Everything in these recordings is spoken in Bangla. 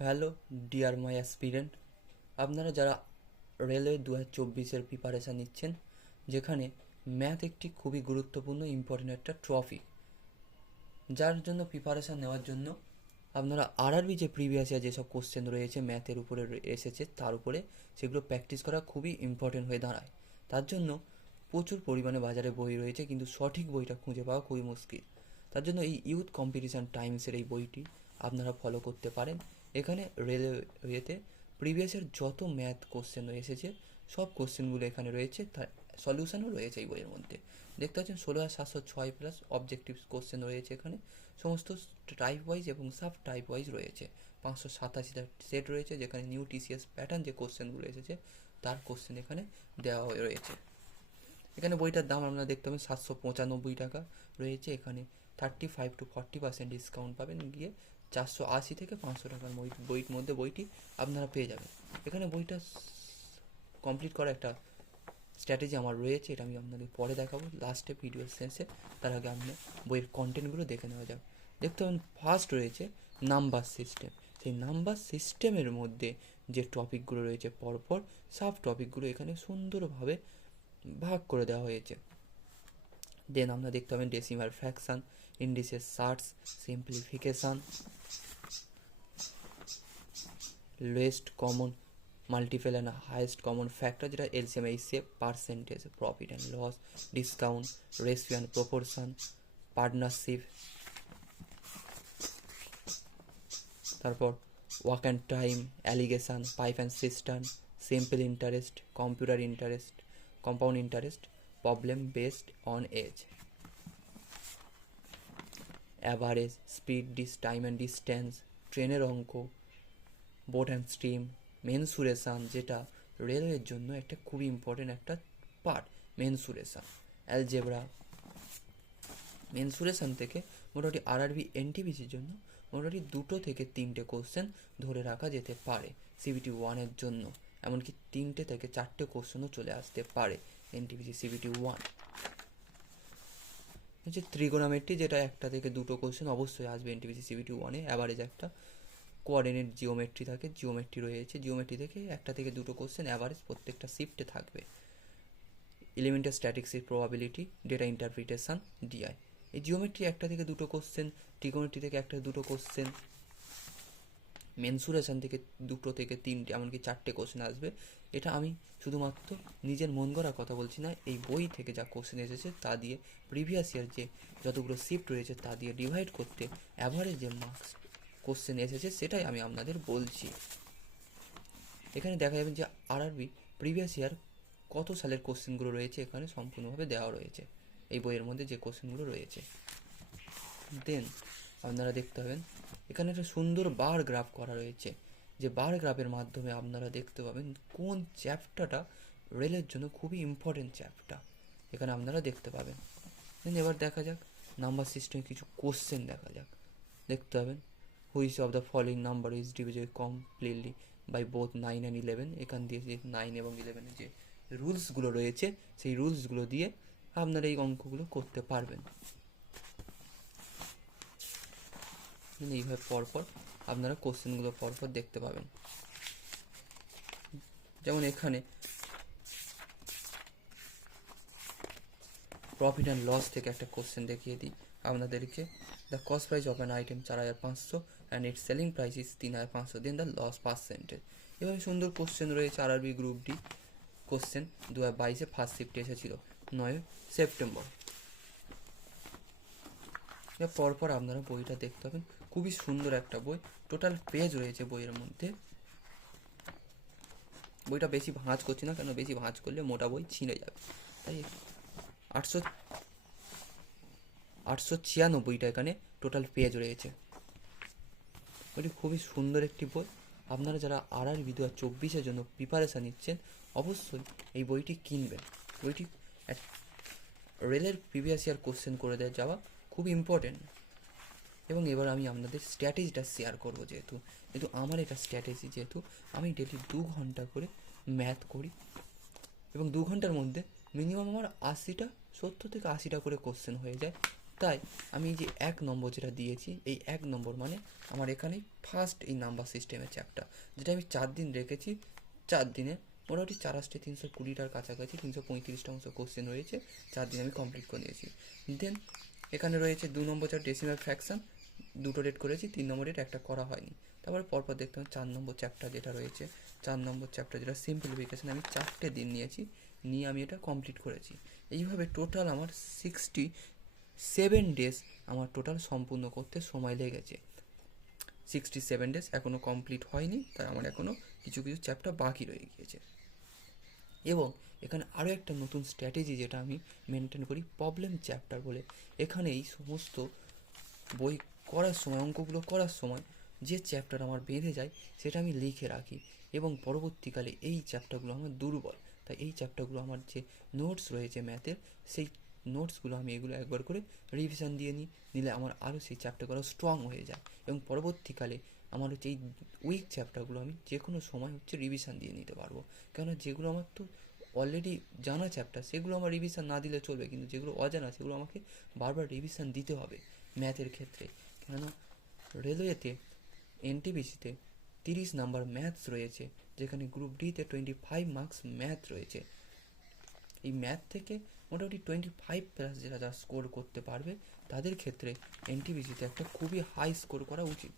হ্যালো ডিয়ার মাই অ্যাসপিরেন্ট, আপনারা যারা রেলওয়ে 2024-এর প্রিপারেশান নিচ্ছেন, যেখানে ম্যাথ একটি খুবই গুরুত্বপূর্ণ ইম্পর্টেন্ট একটা টপিক, যার জন্য প্রিপারেশান নেওয়ার জন্য আপনারা আরআরবি যে প্রিভিয়াস ইয়ার যেসব কোশ্চেন রয়েছে ম্যাথের উপরে এসেছে, তার উপরে সেগুলো প্র্যাকটিস করা খুবই ইম্পর্টেন্ট হয়ে দাঁড়ায়। তার জন্য প্রচুর পরিমাণে বাজারে বই রয়েছে, কিন্তু সঠিক বইটা খুঁজে পাওয়া খুবই মুশকিল। তার জন্য এই ইউথ কম্পিটিশান টাইমসের এই বইটি আপনারা ফলো করতে পারেন। এখানে রেলওয়েতে প্রিভিয়াস ইয়ার যত ম্যাথ কোশ্চেন এসেছে সব কোশ্চেনগুলো এখানে রয়েছে, তার সলিউশনও রয়েছে এই বইয়ের মধ্যে। দেখতে পাচ্ছেন 16,706 প্লাস অবজেক্টিভ কোশ্চেন রয়েছে এখানে, সমস্ত টাইপ ওয়াইজ এবং সাব টাইপ ওয়াইজ রয়েছে। 587টা সেট রয়েছে, যেখানে নিউ টিসিএস প্যাটার্ন যে কোশ্চেনগুলো এসেছে তার কোশ্চেন এখানে দেওয়া হয়ে রয়েছে। এখানে বইটার দাম আপনারা দেখতে পাবেন 795 টাকা রয়েছে। এখানে 35 to 40% ডিসকাউন্ট পাবেন, গিয়ে 480 থেকে 500 টাকার বইয়ের মধ্যে বইটি আপনারা পেয়ে যাবেন। এখানে বইটা কমপ্লিট করা একটা স্ট্র্যাটেজি আমার রয়েছে, এটা আমি আপনাদের পরে দেখাবো লাস্টে ভিডিওর শেষে। তার আগে আপনার বইয়ের কন্টেন্টগুলো দেখে নেওয়া যাক। দেখতে পাবেন ফার্স্ট রয়েছে নাম্বার সিস্টেম। সেই নাম্বার সিস্টেমের মধ্যে যে টপিকগুলো রয়েছে পরপর সাব টপিকগুলো এখানে সুন্দরভাবে ভাগ করে দেওয়া হয়েছে। দেন আমরা দেখতে পাবেন decimal fraction, indices surds, simplification, lowest common multiple and highest common factor, যেটা LCM HCF, percentage, profit and loss, discount, ratio and proportion, partnership, তারপর work and time, alligation, pipe and cistern, simple interest, computer interest, compound interest, problem based on age, average, speed, time and distance, ট্রেনের অঙ্ক, বোট অ্যান্ড স্ট্রিম, মেনসুরেশান, যেটা রেলওয়ের জন্য একটা খুবই ইম্পর্টেন্ট একটা পার্ট, মেনসুরেশান, অ্যালজেব্রা। মেনসুরেশান থেকে মোটামুটি আরআরবি এনটিপিসির জন্য মোটামুটি 2 থেকে 3টে কোশ্চেন ধরে রাখা যেতে পারে সিবিটি 1-এর জন্য, এমনকি 3টে থেকে 4টে কোশ্চেনও চলে আসতে পারে এনটিপিসি সিবিটি 1। হচ্ছে ত্রিগোনামেট্রি, যেটা 1 থেকে 2টো কোশ্চেন অবশ্যই আসবে এনটিপিসি সিবিটি 1-এ। অ্যাভারেজ একটা কোঅর্ডিনেট জিওমেট্রি থাকে, জিওমেট্রি রয়েছে, জিওমেট্রি থেকে 1 থেকে 2টো কোশ্চেন অ্যাভারেজ প্রত্যেকটা শিফটে থাকবে। এলিমেন্টাল স্ট্যাটিক্সের প্রবাবিলিটি, ডেটা ইন্টারপ্রিটেশন, ডিআই। এই জিওমেট্রি 1 থেকে 2টো কোশ্চেন, ট্রিগোনোমেট্রি থেকে 1 থেকে 2টো কোশ্চেন, মেনসুরেশন থেকে 2 থেকে 3টে, এমনকি 4টে কোশ্চেন আসবে। এটা আমি শুধুমাত্র নিজের মন গড়া কথা বলছি না, এই বই থেকে যা কোশ্চেন এসেছে তা দিয়ে প্রিভিয়াস ইয়ার যে যতগুলো শিফট রয়েছে তা দিয়ে ডিভাইড করতে অ্যাভারেজ যে মার্কস কোশ্চেন এসেছে সেটাই আমি আপনাদের বলছি। এখানে দেখা যাবে যে আরআরবি প্রিভিয়াস ইয়ার কত সালের কোশ্চেনগুলো রয়েছে এখানে সম্পূর্ণভাবে দেওয়া রয়েছে এই বইয়ের মধ্যে যে কোশ্চেনগুলো রয়েছে। দেন আপনারা দেখতে পাবেন এখানে একটা সুন্দর বার গ্রাফ করা রয়েছে, যে বার গ্রাফের মাধ্যমে আপনারা দেখতে পাবেন কোন চ্যাপ্টারটা রেলের জন্য খুবই ইম্পর্টেন্ট চ্যাপ্টার এখানে আপনারা দেখতে পাবেন। দেন এবার দেখা যাক নাম্বার সিস্টেমে কিছু কোশ্চেন দেখা যাক। দেখতে পাবেন which of the following number is ডিভিজেড কমপ্লিটলি বাই বোথ 9 অ্যান্ড 11। এখান দিয়ে যে 9 এবং 11-এর যে রুলসগুলো রয়েছে সেই রুলসগুলো দিয়ে আপনারা এই অঙ্কগুলো করতে পারবেন। এইভাবে পরপর আপনারা কোশ্চেনগুলো পরপর দেখতে পাবেন। যেমন এখানে প্রফিট অ্যান্ড লস থেকে একটা কোশ্চেন দেখিয়ে দিই আপনাদেরকে। The cost price of an item 4,500 and its selling price is 3,500, then the loss percentage. এভাবে সুন্দর কোশ্চেন রয়েছে। আরআরবি গ্রুপ ডি কোশ্চেন 2022-এ ফার্স্ট শিফটে এসেছিল 9 সেপ্টেম্বর। পরপর আপনারা বইটা দেখতে পাবেন, খুবই সুন্দর একটা বই, টোটাল পেজ রয়েছে বইয়ের মধ্যে। বইটা বেশি ভাঁজ করছি না, কেন বেশি ভাঁজ করলে মোটা বই ছিঁড়ে যাবে, তাই 896টা এখানে টোটাল পেজ রয়েছে। বইটি খুবই সুন্দর একটি বই। আপনারা যারা আরআরবি 2024-এর জন্য প্রিপারেশান নিচ্ছেন অবশ্যই এই বইটি কিনবেন। বইটি রেলের প্রিভিয়াস ইয়ার কোশ্চেন করে দেওয়া যাওয়া খুব ইম্পর্টেন্ট। এবং এবার আমি আপনাদের স্ট্র্যাটেজিটা শেয়ার করবো, যেহেতু আমার এটা স্ট্র্যাটেজি, যেহেতু আমি ডেলি 2 ঘন্টা করে ম্যাথ করি এবং 2 ঘন্টার মধ্যে মিনিমাম আমার 70 থেকে 80টা করে কোশ্চেন হয়ে যায় তাই আমি যে 1 নম্বর যেটা দিয়েছি, এই 1 নম্বর মানে আমার এখানে ফার্স্ট এই নাম্বার সিস্টেমের চ্যাপ্টার, যেটা আমি 4 দিন রেখেছি। 4 দিনে মোটামুটি 4 আসতে 320টার কাছাকাছি, 335টা অংশ কোশ্চেন রয়েছে, 4 দিন আমি কমপ্লিট করে নিয়েছি। দেন এখানে রয়েছে 2 নম্বর চ্যাপ্টার ডেসিমাল ফ্র্যাকশন, 2টো রেট করেছি, 3 নম্বর রেট একটা করা হয়নি। তারপরে পরপর দেখতে হবে 4 নম্বর চ্যাপ্টার যেটা রয়েছে, 4 নম্বর চ্যাপ্টার যেটা সিম্পলিফিকেশন, আমি 4টে দিন নিয়েছি, নিয়ে আমি এটা কমপ্লিট করেছি। এইভাবে টোটাল আমার 67 ডেজ আমার টোটাল সম্পূর্ণ করতে সময় লেগেছে। 67 ডেজ এখনও কমপ্লিট হয়নি, তাই আমার এখনও কিছু কিছু চ্যাপ্টার বাকি রয়ে গিয়েছে। এবং এখানে আরও একটা নতুন স্ট্র্যাটেজি যেটা আমি মেনটেন করি, প্রবলেম চ্যাপ্টার বলে। এখানে এই সমস্ত বই করার সময়, অঙ্কগুলো করার সময় যে চ্যাপ্টার আমার বেঁধে যায় সেটা আমি লিখে রাখি, এবং পরবর্তীকালে এই চ্যাপ্টারগুলো আমার দুর্বল, তাই এই চ্যাপ্টারগুলো আমার যে নোটস রয়েছে ম্যাথের, সেই নোটসগুলো আমি এগুলো একবার করে রিভিশন দিয়ে নিলে আমার আরও সেই চ্যাপ্টারগুলো স্ট্রং হয়ে যায়, এবং পরবর্তীকালে আমার হচ্ছে এই উইক চ্যাপ্টারগুলো আমি যে কোনো সময় হচ্ছে রিভিশন দিয়ে নিতে পারবো। কেননা যেগুলো আমার তো অলরেডি জানা চ্যাপ্টার সেগুলো আমার রিভিশন না দিলে চলবে, কিন্তু যেগুলো অজানা সেগুলো আমাকে বারবার রিভিশন দিতে হবে ম্যাথের ক্ষেত্রে। কেননা রেলওয়েতে এনটিপিসিতে 30 নাম্বার ম্যাথস রয়েছে, যেখানে গ্রুপ ডিতে 25 মার্কস ম্যাথ রয়েছে। এই ম্যাথ থেকে মোটামুটি 25+ যারা স্কোর করতে পারবে তাদের ক্ষেত্রে এনটিপিসিতে একটা খুবই হাই স্কোর করা উচিত।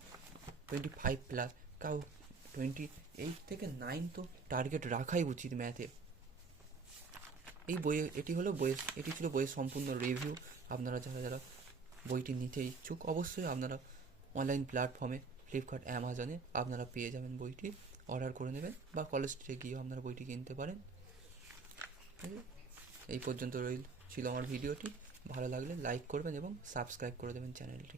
25+, কাউ 28 থেকে 9 তো টার্গেট রাখাই উচিত ম্যাথে। এই বইয়ে এটি ছিল বইয়ের সম্পূর্ণ রিভিউ। আপনারা যারা যারা বইটি নিতে ইচ্ছুক অবশ্যই আপনারা অনলাইন প্ল্যাটফর্মে ফ্লিপকার্ট, অ্যামাজনে আপনারা পেয়ে যাবেন, বইটি অর্ডার করে নেবেন, বা কলেজ স্ট্রিটে গিয়েও আপনারা বইটি কিনতে পারেন। এই পর্যন্ত ছিল আমার ভিডিওটি। ভালো লাগলে লাইক করবেন এবং সাবস্ক্রাইব করে দেবেন চ্যানেলটি।